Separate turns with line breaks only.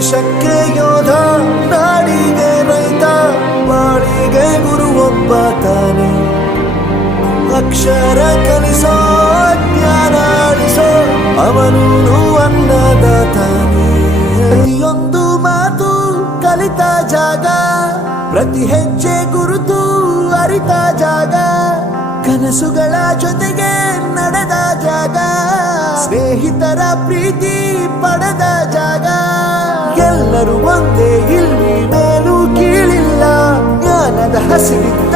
ದೇಶಕ್ಕೆ ಯೋಧ ನಾಡಿದೆ ಅಕ್ಷರ ಕಲಿಸೋ, ಜ್ಞಾನ ಅಳಿಸೋ, ಅವನು ಅನ್ನದಾತಾನೆ ಪ್ರತಿಯೊಂದು ಮಾತು ಕಲಿತ ಜಾಗ, ಪ್ರತಿ ಹೆಜ್ಜೆ ಗುರುತು ಅರಿತ ಜಾಗ, ಕನಸುಗಳ ಜೊತೆಗೆ ನಡೆದ ಜಾಗ, ಸ್ನೇಹಿತರ ಪ್ರೀತಿ ಪಡೆದ ಜಾಗ. ಎಲ್ಲರೂ ಒಂದೇ